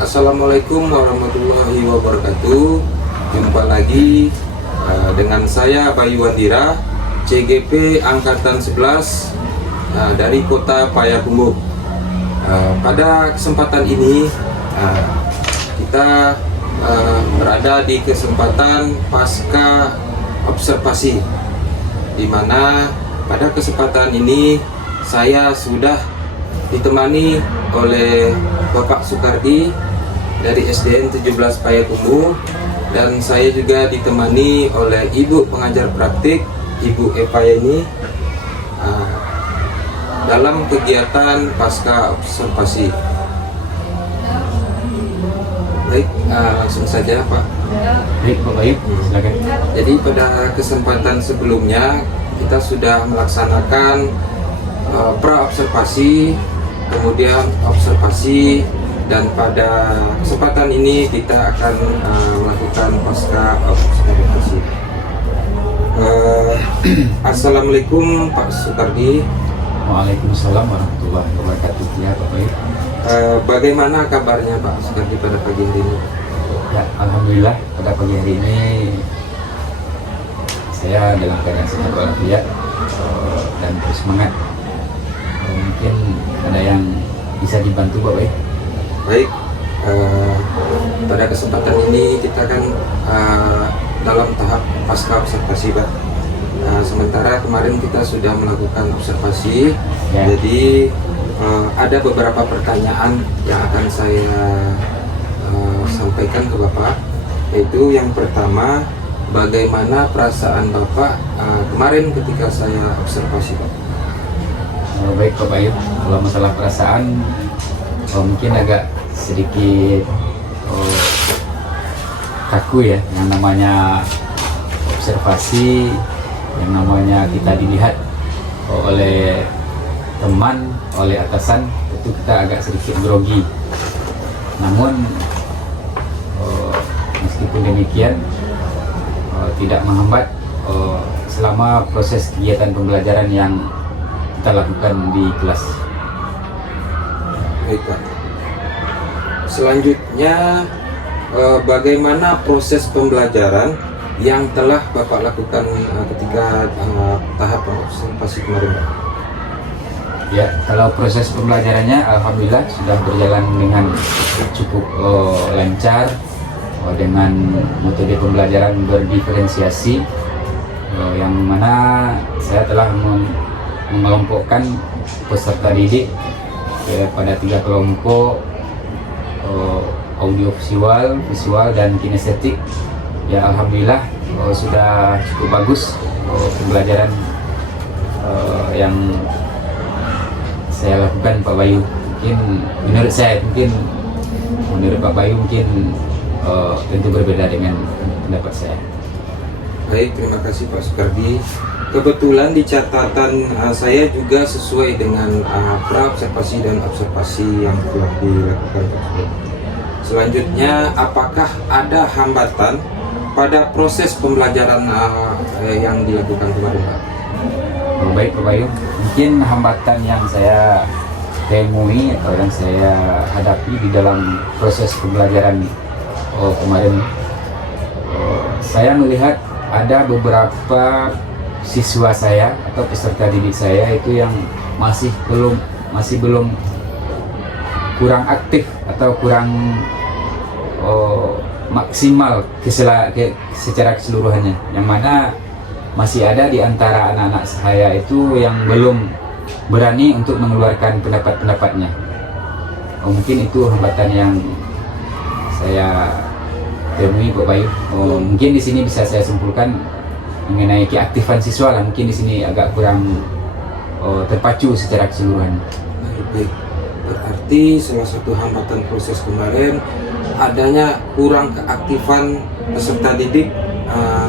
Assalamualaikum warahmatullahi wabarakatuh. Jumpa lagi dengan saya Bayu Wandira, CGP Angkatan 11 dari Kota Payakumbuh. Pada kesempatan ini kita berada di kesempatan pasca observasi, di mana pada kesempatan ini saya sudah ditemani oleh Bapak Sukardi dari SDN 17 Payakumbuh, dan saya juga ditemani oleh Ibu pengajar praktik, Ibu Eva ini, dalam kegiatan pasca observasi. Baik, langsung saja Pak. Baik Pak Bayu, silakan. Jadi pada kesempatan sebelumnya kita sudah melaksanakan pra-observasi, kemudian observasi, dan pada kesempatan ini kita akan melakukan pasca observasi. Assalamualaikum Pak Sukardi. Waalaikumsalam warahmatullahi wabarakatuh. Ya Pak Bayu. Bagaimana kabarnya Pak Sukardi pada pagi hari ini? Ya, alhamdulillah pada pagi hari ini saya dalam keadaan sehat walafiat dan terus semangat. Mungkin ada yang bisa dibantu Pak Bayu. Baik, pada kesempatan ini kita kan dalam tahap pasca observasi Pak. Sementara kemarin kita sudah melakukan observasi, Ya. jadi ada beberapa pertanyaan yang akan saya sampaikan ke Bapak, yaitu yang pertama, bagaimana perasaan Bapak kemarin ketika saya observasi Pak? Baik Pak Bayu, kalau masalah perasaan mungkin agak sedikit kaku ya, yang namanya observasi, yang namanya kita dilihat oleh teman, oleh atasan, itu kita agak sedikit grogi. Namun meskipun demikian tidak menghambat selama proses kegiatan pembelajaran yang kita lakukan di kelas. Baik Pak. Selanjutnya, bagaimana proses pembelajaran yang telah Bapak lakukan ketika tahap observasi kemarin Pak? Ya, kalau proses pembelajarannya alhamdulillah sudah berjalan dengan cukup lancar, dengan metode pembelajaran berdiferensiasi, yang mana saya telah mengelompokkan peserta didik pada 3 kelompok, audiovisual, visual, dan kinestetik. Ya alhamdulillah sudah cukup bagus pembelajaran yang saya lakukan Pak Bayu. Mungkin menurut saya, menurut Pak Bayu mungkin tentu berbeda dengan pendapat saya. Baik, terima kasih Pak Sukardi. Kebetulan di catatan saya juga sesuai dengan pra-observasi dan observasi yang telah dilakukan tersebut. Selanjutnya, apakah ada hambatan pada proses pembelajaran yang dilakukan kemarin Pak? Baik Pak Bayu, mungkin hambatan yang saya temui atau yang saya hadapi di dalam proses pembelajaran kemarin, saya melihat ada beberapa siswa saya atau peserta didik saya itu yang masih belum kurang aktif atau kurang maksimal secara keseluruhannya, yang mana masih ada di antara anak-anak saya itu yang belum berani untuk mengeluarkan pendapat-pendapatnya. Mungkin itu hambatan yang saya temui Pak Bayu. Mungkin di sini bisa saya simpulkan mengenai keaktifan siswa lah, mungkin di sini agak kurang terpacu secara keseluruhan. Baik, berarti salah satu hambatan proses kemarin adanya kurang keaktifan peserta didik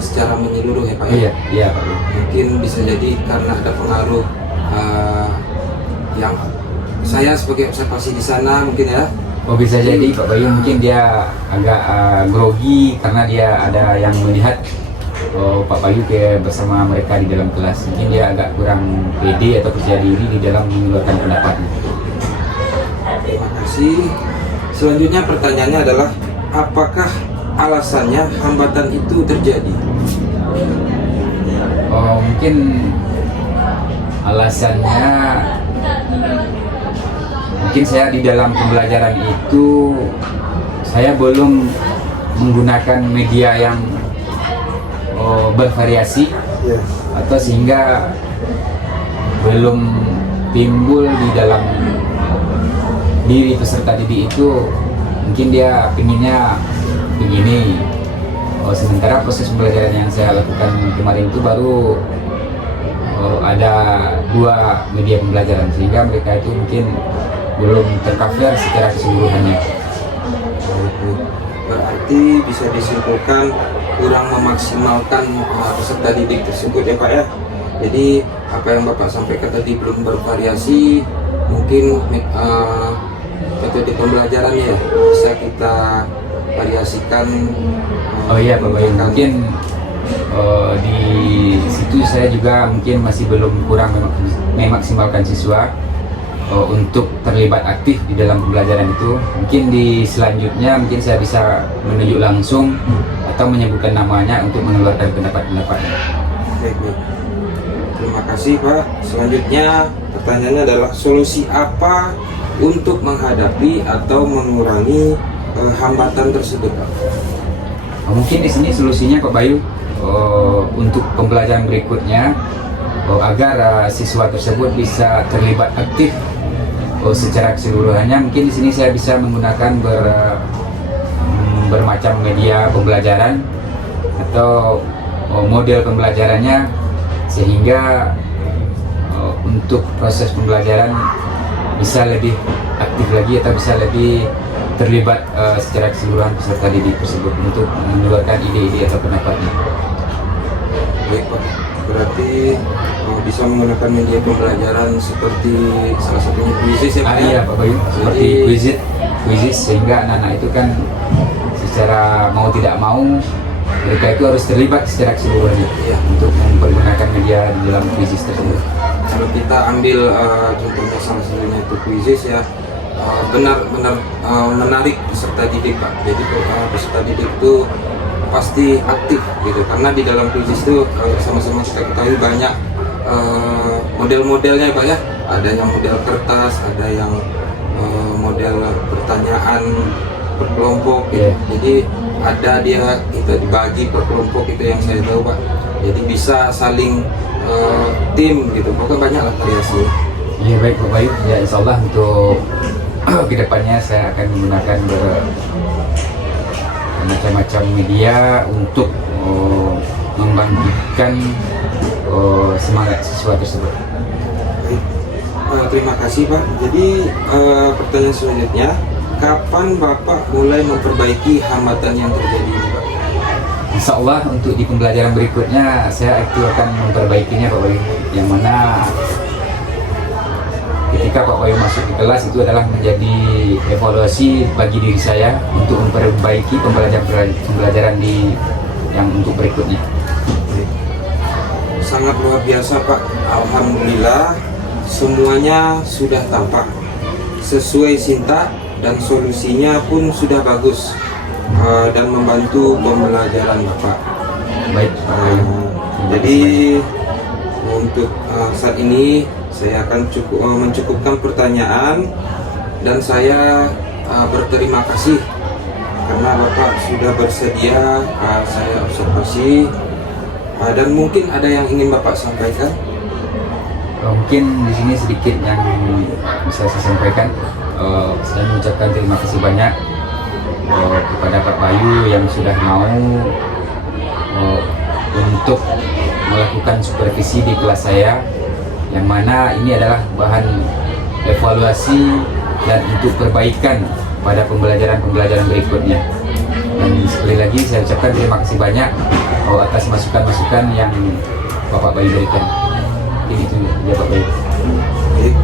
secara menyeluruh ya Pak ya? Iya Pak Bayu. Mungkin bisa jadi karena ada pengaruh yang saya sebagai observasi di sana mungkin ya. Bisa jadi Pak Bayu, mungkin dia agak grogi karena dia ada yang melihat Pak Bayu bersama mereka di dalam kelas. Mungkin dia agak kurang pede atau percaya diri di dalam mengeluarkan pendapatnya. Terima kasih. Selanjutnya pertanyaannya adalah, apakah alasannya hambatan itu terjadi? Oh, mungkin alasannya mungkin saya di dalam pembelajaran itu saya belum menggunakan media yang bervariasi, Ya. atau sehingga belum timbul di dalam diri peserta didik itu mungkin dia pinginnya begini. Sementara proses pembelajaran yang saya lakukan kemarin itu baru ada 2 media pembelajaran, sehingga mereka itu mungkin belum tercover secara keseluruhannya. Berarti bisa disimpulkan kurang memaksimalkan peserta didik tersebut ya Pak ya. Jadi apa yang Bapak sampaikan tadi belum bervariasi, mungkin metode pembelajarannya ya bisa kita variasikan. Oh iya Pak Bayu, mungkin di situ saya juga mungkin masih belum kurang memaksimalkan siswa untuk terlibat aktif di dalam pembelajaran itu. Mungkin di selanjutnya mungkin saya bisa menunjuk langsung atau menyebutkan namanya untuk mengeluarkan pendapat-pendapatnya. Baik. Terima kasih Pak. Selanjutnya pertanyaannya adalah, solusi apa untuk menghadapi atau mengurangi hambatan tersebut Pak? Mungkin di sini solusinya Pak Bayu, untuk pembelajaran berikutnya agar siswa tersebut bisa terlibat aktif secara keseluruhannya, mungkin di sini saya bisa menggunakan bermacam media pembelajaran atau model pembelajarannya, sehingga untuk proses pembelajaran bisa lebih aktif lagi atau bisa lebih terlibat secara keseluruhan peserta didik tersebut untuk mengeluarkan ide-ide atau pendapatnya. Baik Pak, berarti bisa menggunakan media pembelajaran seperti salah satunya Quizizz ya Pak? Iya Pak Bayu, seperti Quizizz, sehingga anak-anak itu kan secara mau tidak mau mereka itu harus terlibat secara keseluruhan untuk mempergunakan media di dalam Quizizz tersebut. Kalau kita ambil contohnya salah satunya itu Quizizz ya, benar-benar menarik peserta didik Pak. Jadi peserta didik itu pasti aktif gitu, karena di dalam Quizizz itu sama-sama kita ketahui banyak model-modelnya Pak ya. Ada yang model kertas, ada yang model pertanyaan per kelompok gitu. Jadi ada kita dibagi per kelompok, itu yang saya tahu Pak. Jadi bisa saling tim gitu, pokoknya banyak lah variasi. Iya baik Pak Bayu, ya insya Allah untuk kedepannya saya akan menggunakan macam-macam media untuk membangkitkan semangat siswa tersebut. Terima kasih Pak. Jadi pertanyaan selanjutnya, kapan Bapak mulai memperbaiki hambatan yang terjadi ini Pak? Insya Allah untuk di pembelajaran berikutnya saya itu akan memperbaikinya Pak Bayu, yang mana ketika Pak Bayu masuk ke kelas itu adalah menjadi evaluasi bagi diri saya untuk memperbaiki pembelajaran di yang untuk berikutnya. Sangat luar biasa Pak. Alhamdulillah semuanya sudah tampak sesuai Sinta dan solusinya pun sudah bagus dan membantu pembelajaran Bapak. Baik Pak Bayu. Jadi untuk saat ini saya akan mencukupkan pertanyaan, dan saya berterima kasih karena Bapak sudah bersedia saya observasi, dan mungkin ada yang ingin Bapak sampaikan. Mungkin di sini sedikit yang bisa saya sampaikan. Saya mengucapkan terima kasih banyak kepada Pak Bayu yang sudah mau untuk melakukan supervisi di kelas saya, yang mana ini adalah bahan evaluasi dan untuk perbaikan pada pembelajaran berikutnya. Dan sekali lagi saya ucapkan terima kasih banyak atas masukan-masukan yang Bapak Bayu berikan. Ini itu ya Pak Bayu. Baik,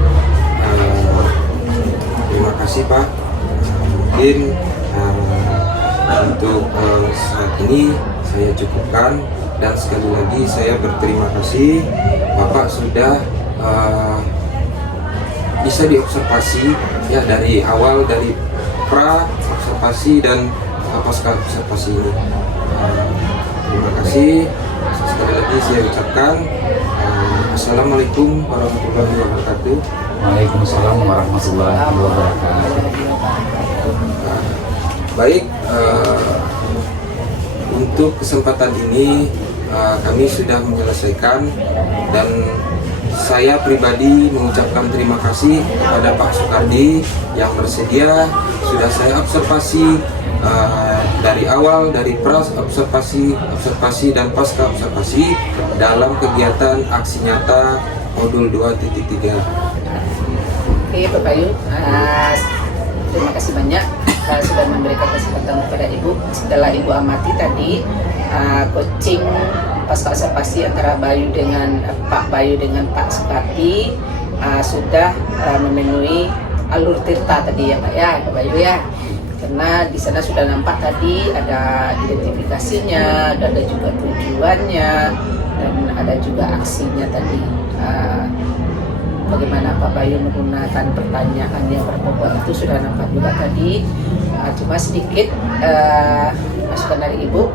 terima kasih Pak. Mungkin untuk saat ini saya cukupkan, dan sekali lagi saya berterima kasih Bapak sudah bisa diobservasi ya dari awal, dari pra, observasi, dan pasca observasi ini. Terima kasih. Sekali lagi saya ucapkan Assalamualaikum warahmatullahi wabarakatuh. Waalaikumsalam warahmatullahi wabarakatuh. Baik, untuk kesempatan ini kami sudah menyelesaikan, dan saya pribadi mengucapkan terima kasih kepada Pak Soekardi yang bersedia. Sudah saya observasi dari awal, dari pra observasi, observasi, dan pasca observasi dalam kegiatan aksi nyata modul 2.3. Oke, Pak Bayu, terima kasih banyak sudah memberikan kesempatan kepada Ibu. Setelah Ibu amati tadi coaching pasca observasi antara Bayu dengan Pak Bayu dengan Pak Soekardi sudah memenuhi alur tirta tadi ya Pak ya, Pak Bayu ya. Karena di sana sudah nampak tadi ada identifikasinya, ada juga tujuannya, dan ada juga aksinya tadi. Bagaimana Pak Bayu menggunakan pertanyaan yang berbobot itu sudah nampak juga tadi. Cuma sedikit masukan dari Ibu.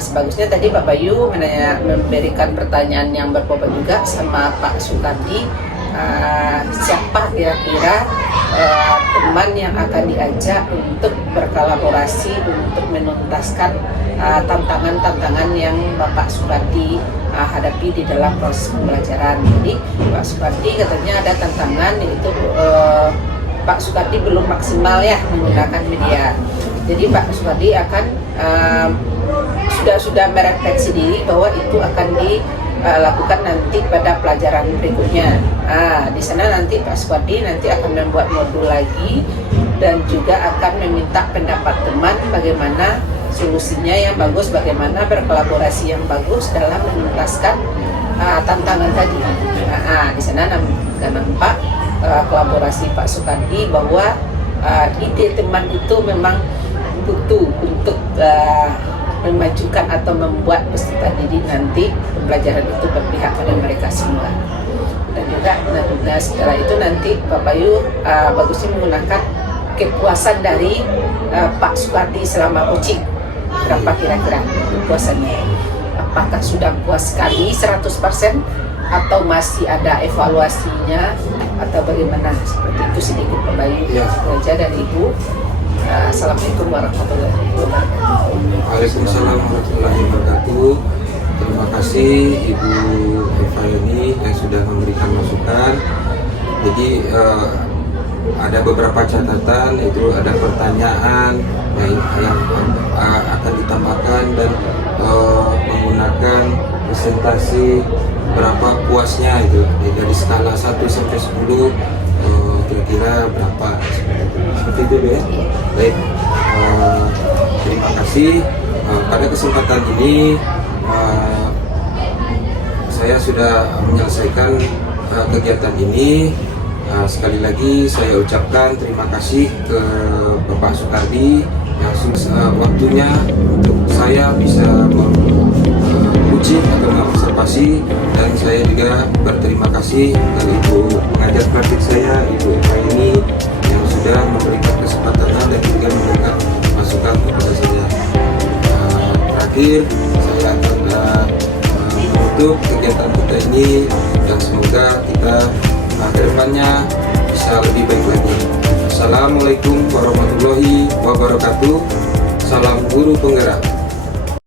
Sebagusnya tadi Pak Bayu memberikan pertanyaan yang berbobot juga sama Pak Soekardi. Siapa kira-kira teman yang akan diajak untuk berkolaborasi untuk menuntaskan tantangan-tantangan yang Bapak Soekardi hadapi di dalam proses pembelajaran. Jadi Pak Soekardi katanya ada tantangan, yaitu Pak Soekardi belum maksimal ya menggunakan media. Jadi Pak Soekardi akan sudah merefleksi diri bahwa itu akan dilakukan nanti pada pelajaran berikutnya. Di sana nanti Pak Soekardi nanti akan membuat modul lagi dan juga akan meminta pendapat teman bagaimana solusinya yang bagus, bagaimana berkolaborasi yang bagus dalam menuntaskan tantangan tadi. Di sana nampak kolaborasi Pak Soekardi bahwa ide teman itu memang butuh untuk memajukan atau membuat peserta didik nanti pembelajaran itu berpihak pada mereka semua. Dan juga setelah itu nanti Pak Bayu bagusnya menggunakan kepuasan dari Pak Soekardi selama coaching. Berapa kira-kira kepuasannya? Apakah sudah puas sekali 100% atau masih ada evaluasinya atau bagaimana? Seperti itu sedikit Pak Bayu belajar dari Ibu. Assalamualaikum warahmatullahi wabarakatuh. Waalaikumsalam warahmatullahi wabarakatuh. Terima kasih Ibu Eva ini yang sudah memberikan masukan. Jadi ada beberapa catatan, itu ada pertanyaan yang akan ditambahkan dan menggunakan presentasi berapa puasnya itu dari skala 1 sampai 10 kira-kira berapa seperti itu ya. Baik, terima kasih. Pada kesempatan ini saya sudah menyelesaikan kegiatan ini. Sekali lagi saya ucapkan terima kasih ke Bapak Soekardi yang waktunya untuk saya bisa menguji atau mengobservasi, dan saya juga berterima kasih ke Ibu pengajar praktik saya, Ibu Eva ini, yang sudah memberikan kesempatan dan juga memberikan masukan kepada saya. Terakhir saya akan menutup kegiatan kita ini, dan semoga kita kedepannya bisa lebih baik lagi. Assalamualaikum warahmatullahi wabarakatuh. Salam guru penggerak.